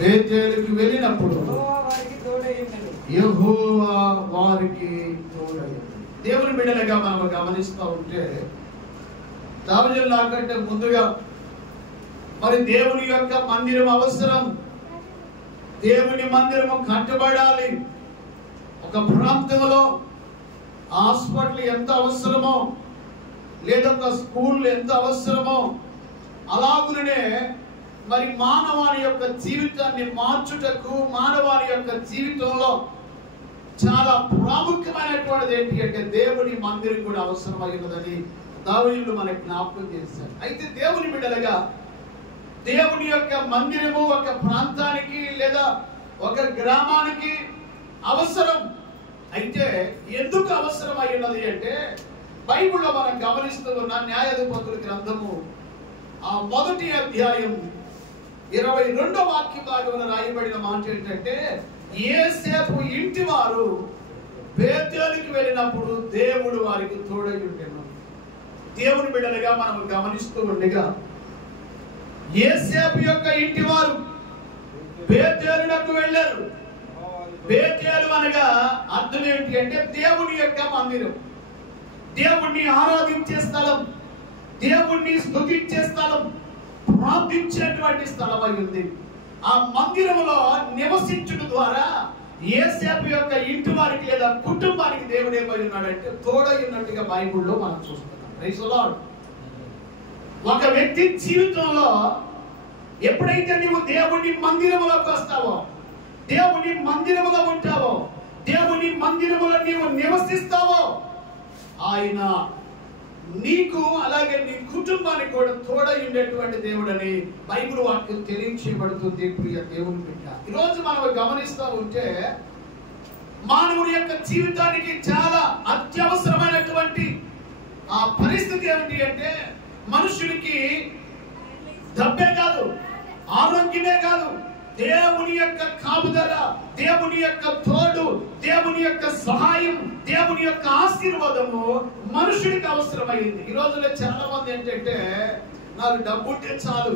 బేతేలుకి వెళ్ళినప్పుడు యెహోవా వారికి తోడయ్యుండెను. దేవుని బిడ్డలుగా మనం గమనిస్తూ ఉంటే దావీదు కంటే ముందుగా మరి దేవుని యొక్క మందిరం అవసరం. దేవుని మందిరము కట్టబడాలి. ఒక ప్రాంతంలో హాస్పిటల్ ఎంత అవసరమో, లేదా ఒక స్కూల్ ఎంత అవసరమో, అలాగునే మరి మానవాని యొక్క జీవితాన్ని మార్చుటకు, మానవాని యొక్క జీవితంలో చాలా ప్రాముఖ్యమైనటువంటిది ఏంటి అంటే దేవుని మందిరం కూడా అవసరమైనదని దావీదు మనకు జ్ఞాపకం చేశారు. అయితే దేవుని బిడ్డలుగా దేవుని యొక్క మందిరము ఒక ప్రాంతానికి లేదా ఒక గ్రామానికి అవసరం. అయితే ఎందుకు అవసరమై ఉన్నది అంటే బైబిల్లో మనం గమనిస్తూ ఉన్న న్యాయాధిపతుల గ్రంథము ఆ 1వ అధ్యాయం 22వ వాక్య భాగంలో రాయబడిన మాట ఏంటంటే, యేసేపు ఇంటి వారు బేతేలుకి వెళ్ళినప్పుడు దేవుడు వారికి తోడై ఉండెను. దేవుని బిడ్డలుగా మనం గమనిస్తూ ఉండగా యేసేపు యొక్క ఇంటి వారు బేతేలునకు వెళ్ళారు. బేతేలు అనగా అర్థం ఏంటి అంటే దేవుని యొక్క మందిరం, దేవుణ్ణి ఆరాధించే స్థలం, దేవుణ్ణి స్తుతించే స్థలం, ప్రార్థించేటువంటి స్థలం అయి ఉంది. ఆ మందిరంలో నివసించడం ద్వారా యేసేపు యొక్క ఇంటి వారికి లేదా కుటుంబానికి దేవుడు ఏమై ఉన్నాడంటే తోడై ఉన్నట్టుగా బైబిల్లో మనం చూస్తున్నాం. Praise the Lord. ఒక వ్యక్తి జీవితంలో ఎప్పుడైతే నీవు దేవుని మందిరంలోకి వస్తావో, దేవుని మందిరంలో ఉంటావో, దేవుని మందిరంలో నీవు నివసిస్తావో, ఆయన నీకు అలాగే నీ కుటుంబానికి కూడా తోడై ఉండేటువంటి దేవుడని బైబిల్ వాక్యం తెలియచేయబడుతుంది. ప్రియ దేవుని బిడ్డ, ఈరోజు మనం గమనిస్తూ ఉంటే మానవుడి యొక్క జీవితానికి చాలా అత్యవసరమైనటువంటి ఆ పరిస్థితి ఏమిటి అంటే మనుషుడికి డబ్బే కాదు, ఆరోగ్యమే కాదు, దేవుని యొక్క కాపుదల, దేవుని యొక్క తోడు, దేవుని యొక్క సహాయం, దేవుని యొక్క ఆశీర్వాదము మనుషుడికి అవసరమైంది. ఈ రోజుల్లో చాలా మంది ఏంటంటే నాకు డబ్బు ఉంటే చాలు,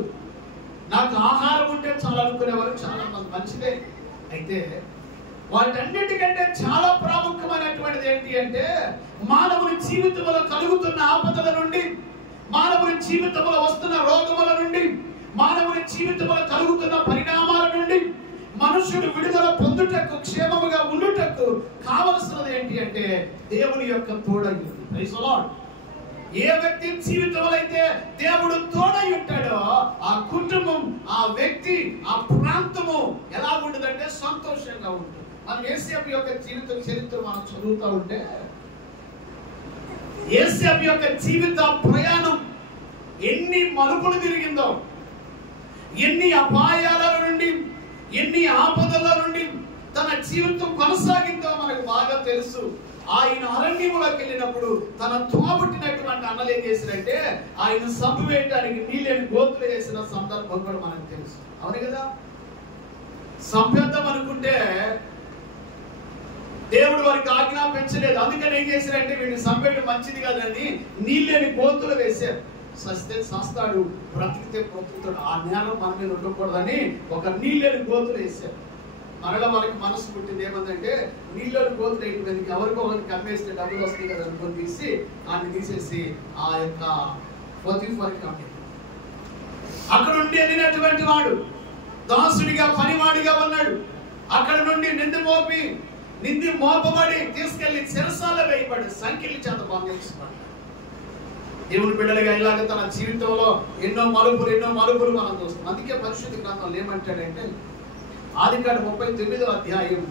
నాకు ఆహారం ఉంటే చాలు అనుకునేవారు చాలా మంది. మంచిదే. అయితే వాటన్నిటికంటే చాలా ప్రాముఖ్యమైనటువంటిది ఏంటి అంటే మానవుని జీవితంలో కలుగుతున్న ఆపదల నుండి, మానవుని జీవితంలో వస్తున్న రోగముల నుండి, మానవుని జీవితంలో కలుగుతున్న పరిణామాల నుండి మనుషుడు విడుదల పొందుటకు, క్షేమముగా ఉండుటకు కావలసినది ఏంటి అంటే దేవుని యొక్క తోడై. Praise the lord. ఏ వ్యక్తి జీవితంలో అయితే దేవుడు తోడై ఉంటాడో ఆ కుటుంబం, ఆ వ్యక్తి, ఆ ప్రాంతము ఎలా ఉండదంటే సంతోషంగా ఉంటుంది. మనం యేసేపు యొక్క జీవిత చరిత్ర మనం చదువుతూ ఉంటే యేసేపు యొక్క జీవిత ప్రయాణం ఎన్ని మలుపులు తిరిగిందో, ఎన్ని అపాయాల నుండి, ఎన్ని ఆపదల నుండి తన జీవితం కొనసాగిందో మనకు బాగా తెలుసు. ఆయన అరణ్యంలోకి వెళ్ళినప్పుడు తన తోబుట్టినటువంటి అన్నలు ఏం చేశారంటే ఆయన చంపివేయడానికి నీళ్ళని గోతులు వేసిన సందర్భం కూడా మనకు తెలుసు. అవును కదా? చంపేద్దాం అనుకుంటే దేవుడు వారికి ఆజ్ఞాపించలేదు. అందుకని ఏం చేశారంటే వీడిని చంపేయడం మంచిది కాదని నీళ్ళని గోతులు వేశారు. సస్తే సస్తాడు, బ్రతికితే బ్రతుకుతాడు, ఆ నేరం మన మీద ఉండకూడదని ఒక నీళ్ళని గోతులు వేశారు. మరలా వాళ్ళకి మనసు పుట్టింది ఏమందంటే నీళ్ళని గోతులు వేయడానికి ఎవరికో ఒకరికి కమ్మేస్తే డబ్బులు వస్తాయి కదా అనుకొని తీసి ఆయన తీసేసి ఆ యొక్క పొతిఫర్కి అక్కడ నుండి వెళ్ళినటువంటి వాడు దాసుడిగా, పనివాడిగా ఉన్నాడు. అక్కడ నుండి నింది మోపబడి తీసుకెళ్లి చెరసాల వేయబడి సంఖ్యల చేత బంధించబడ్డాడు. దేవుని బిడ్డలుగా ఇలాగ తన జీవితంలో ఎన్నో మలుపులు మనం చూస్తాం. అందుకే పరిశుద్ధ గ్రంథంలో ఏమంటాడంటే ఆదికాండం 39వ అధ్యాయము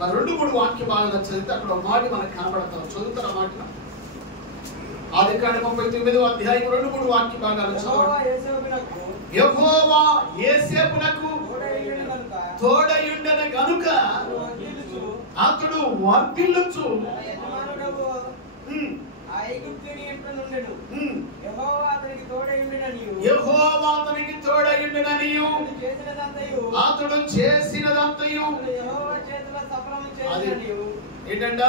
2-3 వాక్య భాగాలు చదివితే అక్కడ ఒక మాట మనకు కనబడతాం. చదువుతారు ఆ మాట. ఆదికాండం 39వ అధ్యాయం 2-3 వాక్య భాగాలు చదవండి. యెహోవా యేసేపునకు తోడయుండెను గనుక అతడు వర్ధిల్లుచు యెహోవా అతనికి తోడయుండెననియు అతడు చేసినదంతయు ఏంటంట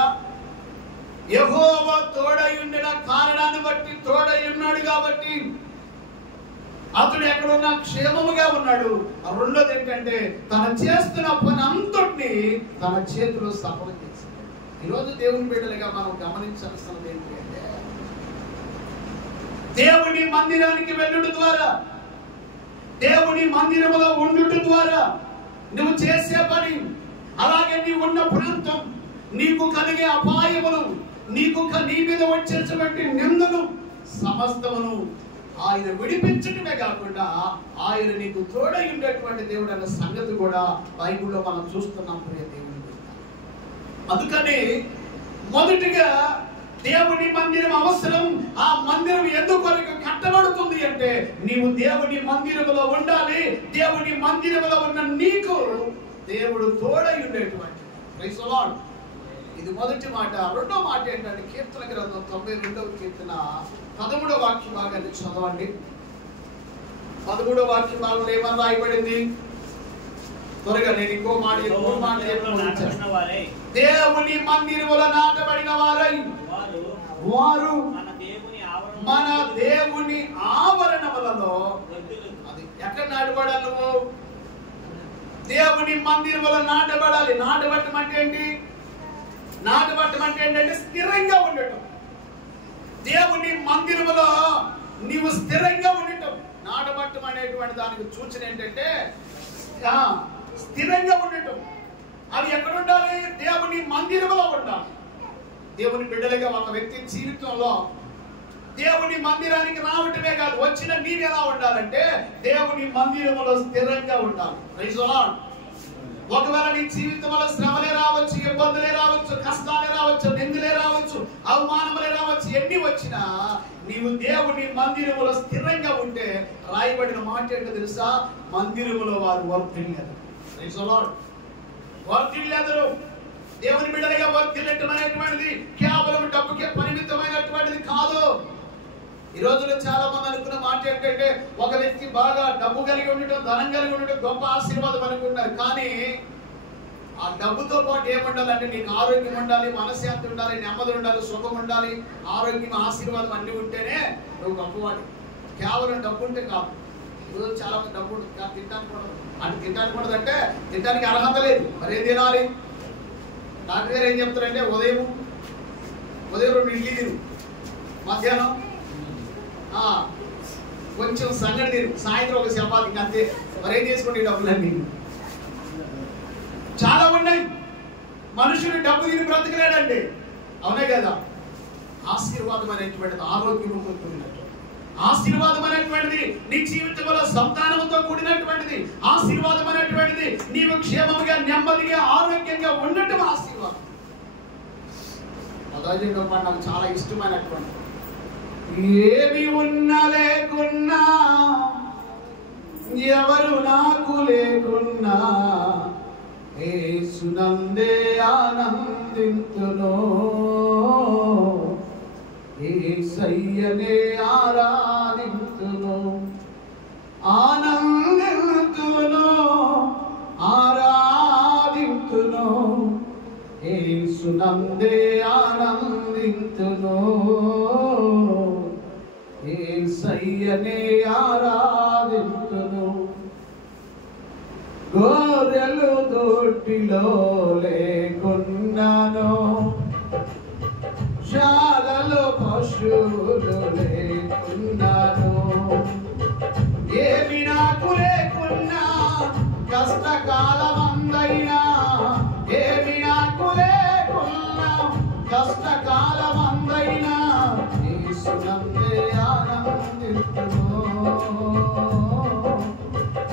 యెహోవా తోడయుండిన కారణాన్ని బట్టి తోడయున్నాడు కాబట్టి అతడు ఎక్కడున్నా క్షేమముగా ఉన్నాడు. రెండోది ఏంటంటే తన చేస్తున్న పని అంతటిని తన చేతిలో సఫలం చేసింది. ఈరోజు దేవుని బిడ్డలుగా మనం గమనించాల్సినది ఏంటి అంటే, దేవుని మందిరానికి వెళ్ళుట ద్వారా, దేవుని మందిరములో ఉండుట ద్వారా నువ్వు చేసే పని, అలాగే నీవు ఉన్న ప్రాంతం, నీకు కలిగే అపాయములు, నీ మీద వచ్చేటువంటి నిందలు సమస్తమును ఆయన విడిపించడమే కాకుండా ఆయన నీకు తోడై ఉండేటువంటి దేవుడు అన్న సంగతి కూడా బైబిల్లో మనం చూస్తున్నాం. ప్రియ దేవుని, అందుకని మొదటిగా దేవుని మందిరం అవసరం. ఆ మందిరం ఎందుకు కట్టబడుతుంది అంటే నీవు దేవుని మందిరములో ఉండాలి. దేవుని మందిరములో ఉన్న నీకు దేవుడు తోడై ఉండేటువంటి. Praise the Lord. ఇది మొదటి మాట. రెండో మాట ఏంటంటే కీర్తన గ్రంథం 92వ కీర్తన 13వ వాక్య భాగాన్ని చదవండి. 13వ వాక్య భాగంలో ఏమని రాయబడింది? త్వరగా నేను ఇంకో మాట దేవుని మందిరములో నాటబడిన వారై వారు మన దేవుని ఆవరణములలో. అది ఎక్కడ నాటబడాలి? నువ్వు దేవుని మందిరములో నాటబడాలి. నాటబట్టం అంటే ఏంటి? నాటబట్టం అంటే ఏంటంటే స్థిరంగా ఉండటం. దేవుని మందిరములో నీవు స్థిరంగా ఉండటం. నాటబట్టం అనేటువంటి దానికి సూచన ఏంటంటే స్థిరంగా ఉండటం. అది ఎక్కడ ఉండాలి? దేవుని మందిరములో ఉండాలి. దేవుని బిడ్డలుగా ఒక వ్యక్తి జీవితంలో దేవుని మందిరానికి రావటమే కాదు, వచ్చిన నీవు ఎలా ఉండాలంటే దేవుని మందిరములో స్థిరంగా ఉండాలి. Praise the Lord. ఒకవేళ నీ జీవితంలో శ్రమలే రావచ్చు, ఇబ్బందులే రావచ్చు, కష్టాలే రావచ్చు, నిందలే రావచ్చు, అవమానములే రావచ్చు, ఎన్ని వచ్చినా నీవు దేవుని మందిరములో స్థిరంగా ఉంటే రాయబడిన మాట ఏంటో తెలుసా? మందిరములో వారు వర్ధిల్లారు. Praise the Lord. వర్ధిల్లారు. దేవుని బిడ్డలుగా వర్ధిల్లటం అనేటువంటిది కేవలం డబ్బుకే పరిమితమైనటువంటిది కాదు. ఈ రోజుల్లో చాలా మంది అనుకున్న మాట ఏంటంటే ఒక వ్యక్తి బాగా డబ్బు కలిగి ఉండటం, ధనం కలిగి ఉండటం గొప్ప ఆశీర్వాదం అనుకుంటారు. కానీ ఆ డబ్బుతో పాటు ఏముండాలంటే నీకు ఆరోగ్యం ఉండాలి, మనశ్శాంతి ఉండాలి, నెమ్మది ఉండాలి, సుఖం ఉండాలి, ఆరోగ్యం, ఆశీర్వాదం అన్ని ఉంటేనే నువ్వు గొప్పవాడి. కేవలం డబ్బు ఉంటే కాదు. ఈరోజు చాలా మంది డబ్బు తినడానికి కూడదు అంటే తినడానికి కూడదు అంటే తినడానికి అర్హత లేదు. మరేం తినాలి? డాక్టర్ గారు ఏం చెప్తారంటే ఉదయం 2 ఇడ్లీ తిను, మధ్యాహ్నం కొంచెం సంగటి తిను, సాయంత్రం ఒక చపాతీ, అంతే. మరేం చేసుకోండి డబ్బులన్నీ. చాలా ఉన్నాయి. మనుషులు డబ్బు తిని బ్రతకలేడండి. అవునే కదా? ఆశీర్వాదం అనేటువంటిది ఆరోగ్యంతో కూడినట్టు, ఆశీర్వాదం అనేటువంటిది నీ జీవితంలో సంతానంతో కూడినటువంటిది, ఆశీర్వాదం అనేటువంటిది నీవు క్షేమంగా, నెమ్మదిగా, ఆరోగ్యంగా ఉండటం ఆశీర్వాదం. నాకు చాలా ఇష్టమైనటువంటి, ఏమి ఉన్నా లేకున్నా, ఎవరు నాకు లేకున్నా, యేసునందే ఆనందింతును, యేసయ్యనే ఆరాధింతును, ఆనందింతును, ఆరాధింతును, యేసునందే ఆనందింతును, యేసయ్యనే ఆరాధింతును. గొర్రెలు దొడ్డిలో లేకున్నాను, శాలలో పశువులు లేకున్నాను, ఏమి నాకు లేకున్నా, కష్టకాలమందైనా, ఏమి నాకు లేకున్నా, కష్టకాలమందైనా, యేసునందే ఆనందింతును,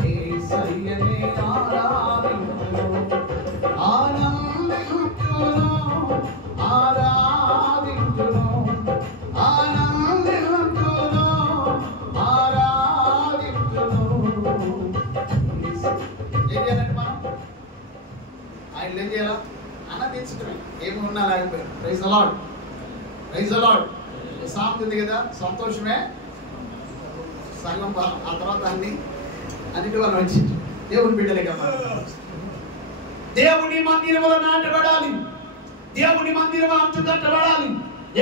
యేసయ్యనే ఆరాధింతును, ఆనందింతును, ఆరాధింతును, ఆనందింతును, ఆరాధింతును. ఏం చేయాలంటే మనం ఆయన ఏం చేయాలా? ఆనందించడమే. ఏమి ఉన్నా లేకపోయినా. Praise the Lord. Praise the Lord. సామెత ఉంది కదా, సంతోషమే సగం బలం. ఆ తర్వాత అన్నిటి వల్ల వచ్చి దేవుని బిడ్డలుగా దేవుని మందిరములో నాటబడాలి, దేవుని మందిరములో అంటుకట్టబడాలి.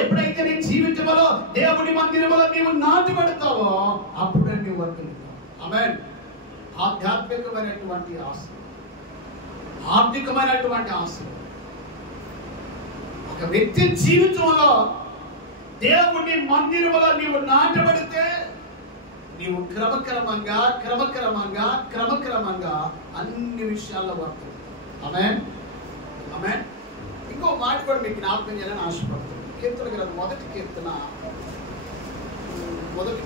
ఎప్పుడైతే నీ జీవితంలో దేవుని మందిరములో నీవు నాటబడతావో అప్పుడే నీవు వర్ధిల్లుతావు. ఆమేన్. ఆధ్యాత్మికమైనటువంటి ఆశ, ఆర్థికమైనటువంటి ఆశ. ఒక వ్యక్తి జీవితంలో దేవుని మందిరంలో నీవు నాటబడితే నీవు క్రమక్రమంగా అన్ని విషయాల్లో వర్తిస్తావు. ఆమేన్, ఆమేన్. ఇంకో మాట కూడా మీకు జ్ఞాపకం చేయాలని ఆశపడుతుంది. కీర్తన గ్రంథం మొదటి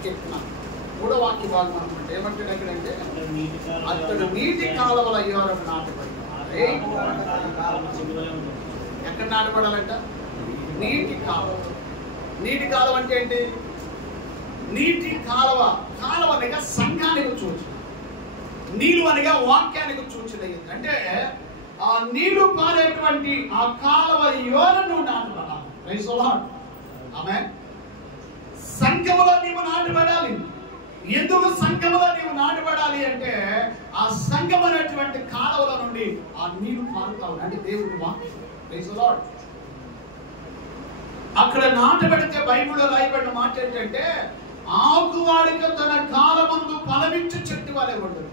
కీర్తన 3వ వాక్య భాగం అనుకుంటే ఏమంటాడు ఎక్కడంటే, అతడు నీటి కాలువల యోరను నాటబడినాడు. ఎక్కడ నాటబడాలంట? నీటి కాలువ. నీటి కాలువ అంటే ఏంటి? నీటి కాలువ. కాలువ అనగా సంఘానికి సూచన, నీళ్ళు అనగా వాక్యానికి సూచన. అంటే ఆ నీళ్లు పారేటువంటి ఆ కాలువ యోరను నాటబడాలి. Praise the Lord. ఆమేన్. సంఘములో నీవు నాటబడాలి. ఎందుకు సంఘములో నీవు నాటబడాలి అంటే ఆ సంఘం అనేటువంటి కాలువల నుండి ఆ నీళ్లు పారుతా ఉన్నాయి. అంటే దేవుడి వాక్యం. Praise the Lord. అక్కడ నాటబడితే బైబిల్లో రాయబడిన మాట ఏంటంటే, ఆకువాడిక తన కాలమందు ఫలమిచ్చు చెట్టు వలె ఉండదు.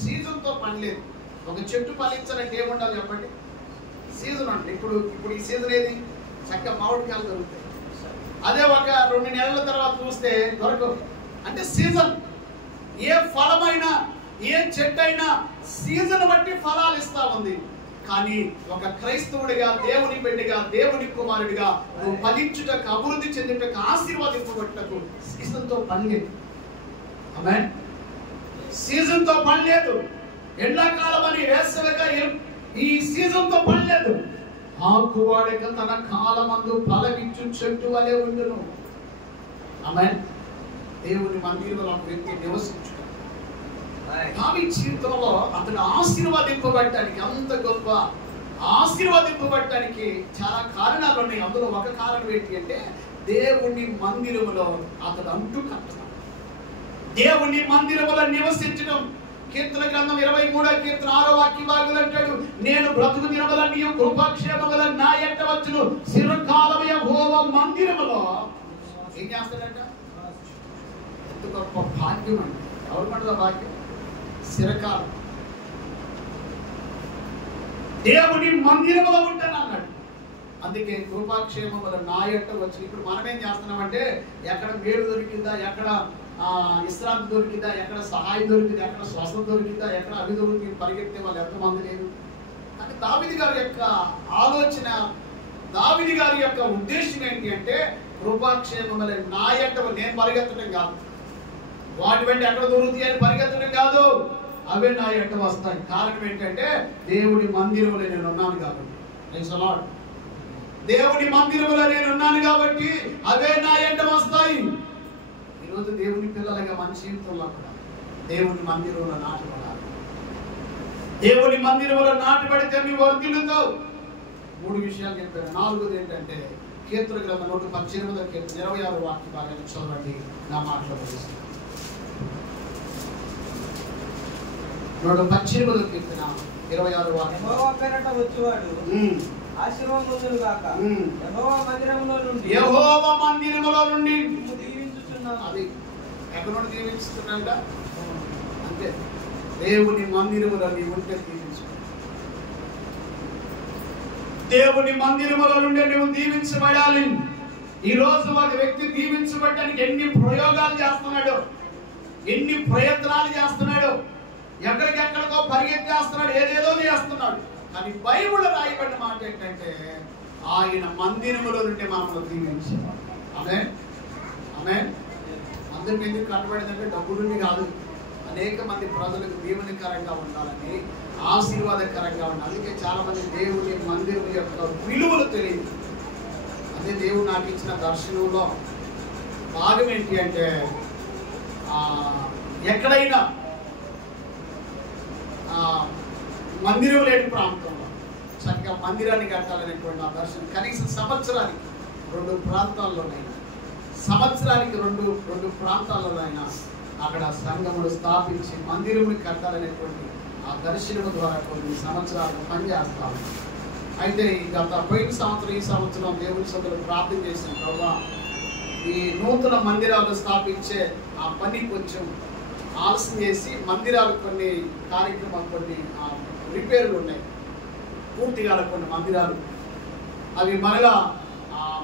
సీజన్తో పని లేదు. ఒక చెట్టు ఫలించాలంటే ఏముండాలి చెప్పండి? సీజన్ అంటే ఇప్పుడు ఈ సీజన్ ఏది? చక్కగా మామిడికాయలు దొరుకుతాయి. అదే ఒక 2 నెలల తర్వాత చూస్తే దొరకవు. అంటే సీజన్. ఏ ఫలమైనా ఏ చెట్టు అయినా సీజన్ బట్టి ఫలాలు ఇస్తా ఉంది. కానీ ఒక క్రైస్తవుడిగా, దేవుని బిడ్డగా, దేవుని కుమారుడిగా నువ్వు ఫలించుటకు, అభివృద్ధి చెందుటకు, ఆశీర్వాదింపబట్టుటకు సీజన్తో పని లేదు. ఆమేన్. సీజన్తో పని లేదు. ఎండాకాలం అని వేసవిగా ఈ సీజన్తో పని లేదు. ఆకువాడిక తన కాలమందు ఫలమిచ్చు చెట్టు వలె ఉండును. ఆమేన్. దేవుని మందిరంలో ఒక వ్యక్తి నివసించుట, దావీదు జీవితంలో అతను ఆశీర్వాదింపబడటానికి, అంత గొప్ప ఆశీర్వాదింపబడటానికి చాలా కారణాలు ఉన్నాయి. అందులో ఒక కారణం ఏంటి అంటే, దేవుని మందిరములో అతడు అంటూ కట్టడం, దేవుని మందిరములో నివసించడం. కీర్తన గ్రంథం 23వ కీర్తన 6వ వాక్య భాగంలో అంటాడు, నేను బ్రతుకు దినములన్నీ కృపాక్షేమముల నా ఎంట వచ్చును, చిరకాలం యెహోవా మందిరములో ఏం చేస్తాడంట? ఎంత గొప్ప భాగ్యం అండి. ఎవరు పడదా భాగ్యం? చిరకాలం దేవుని మందిరములో ఉంటాను అన్నాడు. అందుకే కృపాక్షేమముల నా ఎంట వచ్చి. ఇప్పుడు మనం ఏం చేస్తున్నామంటే, ఎక్కడ మేలు దొరికిందా, ఎక్కడ విశ్రాంతి దొరికిందా, ఎక్కడ సహాయం దొరికిందా, ఎక్కడ స్వస్థత దొరికిందా, ఎక్కడ అవి దొరికింది పరిగెత్తే వాళ్ళు ఎంతమంది లేదు. అంటే దావీదు గారి యొక్క ఆలోచన, దావీదు గారి యొక్క ఉద్దేశం ఏంటి అంటే, కృపాక్షేమముల నా ఎంట నేను పరిగెత్తడం కాదు, వాటి వెంట ఎక్కడ దొరుకుతాయి అని పరిగెత్తడం కాదు, అవే నా ఎంట వస్తాయి. కారణం ఏంటంటే, దేవుడి మందిరంలో నేను ఉన్నాను కాబట్టి. Praise the Lord. దేవుడి మందిరంలో నేను ఉన్నాను కాబట్టి అవే నా ఎంట వస్తాయి. ఈరోజు దేవుని పిల్లలుగా మన జీవితంలో కూడా దేవుని మందిరంలో నాటబడాలి. దేవుని మందిరంలో నాటబడితే నీ వర్ధిల్లుతావు. 3 విషయాలు చెప్పాను. 4వది ఏంటంటే, కీర్తన గ్రంథం 118వ కీర్తన 26వ వాక్య భాగాన్ని చదవండి. నా మాటలో ముగిస్తాను. 118వ కీర్తన 26వ వాక్యం. యెహోవా పేరట వచ్చేవాడు ఆశీర్వాదములు గాక. యెహోవా మందిరములో నుండి దీవించుచున్నాను. అది ఎక్కడ నుండి దీవించుతున్నాంట? అంతే, దేవుని మందిరములో నీ ఉంటే దీవించు. దేవుని మందిరములో నుండి నువ్వు దీవించబడాలి. ఈ రోజు ఒక వ్యక్తి దీవించబడడానికి ఎన్ని ప్రయోగాలు చేస్తున్నాడు, ఎన్ని ప్రయత్నాలు చేస్తున్నాడు, ఎక్కడికెక్కడికో పరిగెత్తేస్తున్నాడు, ఏదేదో చేస్తున్నాడు. కానీ బైబిల్లో రాయబడిన మాట ఏంటంటే, ఆయన మందిరములో నుండి మనల్ని దీవించాడు. ఆమేన్, ఆమేన్. అందరికి ఎందుకు కట్టబడిందంటే డబ్బు నుండి కాదు, అనేక మంది ప్రజలకు దీవెనకరంగా ఉండాలని, ఆశీర్వాదకరంగా ఉండాలి. అందుకే చాలా మంది దేవుని మందిరం యొక్క విలువలు తెలియదు. అదే దేవుడు నాకు ఇచ్చిన దర్శనంలో భాగం ఏంటి అంటే, ఎక్కడైనా మందిరం లేని ప్రాంతంలో చక్కగా మందిరాన్ని కట్టాలనేటువంటి ఆ దర్శనం. కనీసం సంవత్సరానికి 2 ప్రాంతాల్లోనైనా, సంవత్సరానికి రెండు ప్రాంతాల్లోనైనా అక్కడ సంఘములు స్థాపించి మందిరముని కట్టాలనేటువంటి ఆ దర్శనము ద్వారా కొన్ని సంవత్సరాలు పనిచేస్తాము. అయితే గత పోయిన సంవత్సరం, ఈ సంవత్సరం దేవుని సభలో ప్రార్థన చేసిన ప్రభావ, ఈ నూతన మందిరాలు స్థాపించే ఆ పని కొంచెం ఆలస్యం చేసి మందిరాలు కొన్ని కార్యక్రమాలు కొన్ని రిపేర్లు ఉన్నాయి, పూర్తిగా కొన్ని మందిరాలు అవి మరలా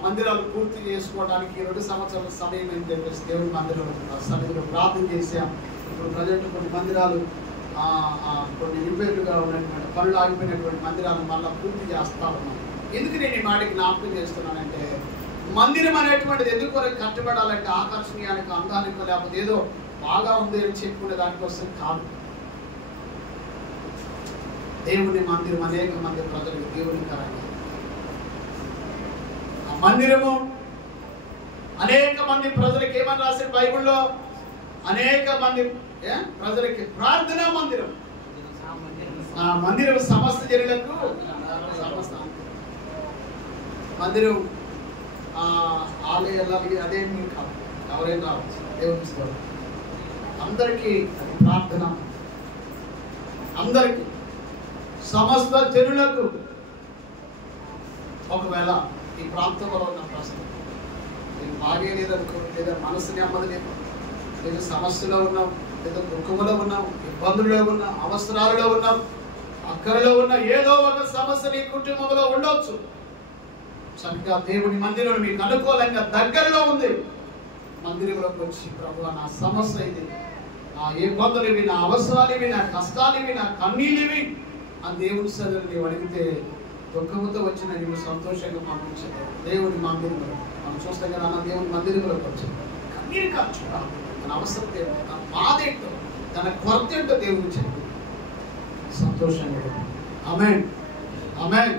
మందిరాలు పూర్తి చేసుకోవడానికి 2 సంవత్సరాల సమయం అని చెప్పేసి దేవుడి మందిరం సన్నిధిలో ప్రార్థన చేశాం. ఇప్పుడు ప్రజెంట్ కొన్ని మందిరాలు కొన్ని రిపేర్లుగా ఉన్నటువంటి పనులు ఆగిపోయినటువంటి మందిరాలను మళ్ళీ పూర్తి చేస్తా ఉన్నాం. ఎందుకు నేను ఈ మాటకి జ్ఞాపకం చేస్తున్నానంటే, మందిరం అనేటువంటిది ఎందుకు వరకు కట్టబడాలంటే ఆకర్షణీయానికి, అందానికి, లేకపోతే ఏదో బాగా ఉంది అని చెప్పుకునే దానికోసం కాదు. దేవుని మందిరం అనేక మంది ప్రజలకు దేవుని కరంగా, ఆ మందిరము అనేక మంది ప్రజలకు ఏమని రాశారు బైబిల్లో, అనేక మంది ప్రజలకి ప్రార్థనా మందిరం, ఆ మందిరం సమస్త జనులకు, సమస్త మందిరం ఆలయాలు అదే మీరు కాదు, ఎవరైనా రావచ్చు, దేవుని స్తోత్రం. అందరికీ ప్రార్థన, అందరికీ సమస్త జనులకు. ఒకవేళ ఈ ప్రాంతంలో ఉన్న ప్రశ్న నేను బాగే లేదనుకో, లేదా మనసు నెమ్మది లేదు, లేదా సమస్యలో ఉన్నాం, లేదా దుఃఖంలో ఉన్నాం, ఇబ్బందుల్లో ఉన్నాం, అవసరాలలో ఉన్నాం, అక్కరలో ఉన్న ఏదో ఒక సమస్య నీ కుటుంబంలో ఉండొచ్చు. చక్కగా దేవుని మందిరం మీకు అనుకూలంగా దగ్గరలో ఉంది. మందిరంలోకి వచ్చి ప్రభువా నా సమస్య ఇది, నా ఇబ్బందులు ఇవి, నా అవసరాలు ఇవి, నా కష్టాలు ఇవి, నా కన్నీళ్ళు ఇవి అని దేవుని సన్నిధిలో నీవు అడిగితే దుఃఖంతో వచ్చిన నీవు సంతోషంగా పంపించదు. దేవుని మందిరంలో మనం చూస్తాం కదా, నా దేవుని మందిరంలోకి వచ్చి కన్నీరు కాచు, తన అవసరం ఏంటో, తన బాధ ఏంటో, తన కొరత ఏంటో దేవుని చెప్పి సంతోషంగా. ఆమేన్, ఆమేన్.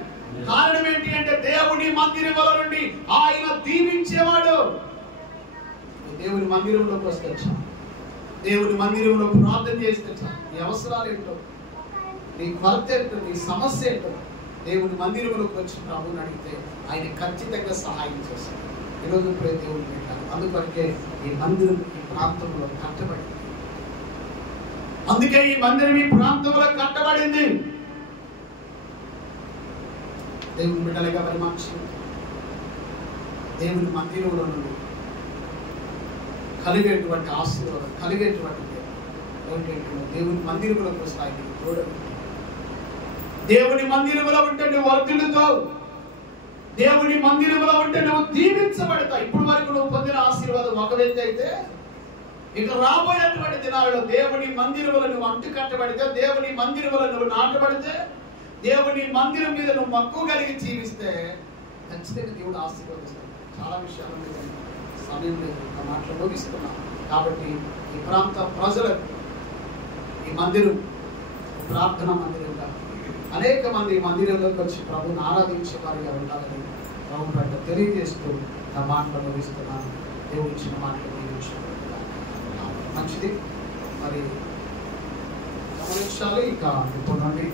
కారణం ఏంటి అంటే దేవుని మందిరముల నుండి ఆయన దీవించేవాడు. దేవుని మందిరంలోకి వస్తే దేవుని మందిరంలో ప్రార్థన చేస్తే నీ అవసరాలు ఏంటో, నీ కొరత ఏంటో, నీ సమస్య ఏంటో దేవుని మందిరంలోకి వచ్చి ప్రభుని అడిగితే ఆయన ఖచ్చితంగా సహాయం చేస్తాడు. ఈరోజు ఇప్పుడే దేవుని పెట్టారు. అందుకొరకే ఈ మందిరం ఈ ప్రాంతంలో కట్టబడింది. అందుకే ఈ మందిరం ఈ ప్రాంతంలో కట్టబడింది. దేవుని బిడ్డలుగా పరిమార్చి దేవుని మందిరంలో నుండి కలిగేటువంటి ఆశీర్వాదం, కలిగేటువంటి దేవుని మందిరంలోకి వస్తాయి. దేవుని మందిరంలో ఉంటే నువ్వు వర్ధిల్లుతావు, దేవుని మందిరంలో ఉంటే నువ్వు దీవించబడతావు. ఇప్పుడు వరకు నువ్వు పొందిన ఆశీర్వాదం ఒక వ్యక్తి అయితే, ఇక రాబోయేటువంటి దినాలలో దేవుని మందిరంలో నువ్వు అంటు కట్టబడితే, దేవుని మందిరంలో నువ్వు నాటబడితే, దేవుని మందిరం మీద నువ్వు మక్కువ కలిగి జీవిస్తే ఖచ్చితంగా దేవుడు ఆశీర్వదిస్తాడు. చాలా విషయాలు సమయం లేదు, ఆ మాటలు ముగిస్తున్నాం. కాబట్టి ఈ ప్రాంత ప్రజలకు ఈ మందిరం ప్రార్థనా మందిరంగా అనేక మంది మందిరంలోకి వచ్చి ప్రభుని ఆరాధించే వారిగా ఉండాలని ప్రభు పట్ల తెలియజేస్తూ నా మాటలు ముగిస్తున్నాను. దేవుడు ఇచ్చిన మాటలు మంచిది. మరి గమనించాలి. ఇక ఇప్పుడు నుండి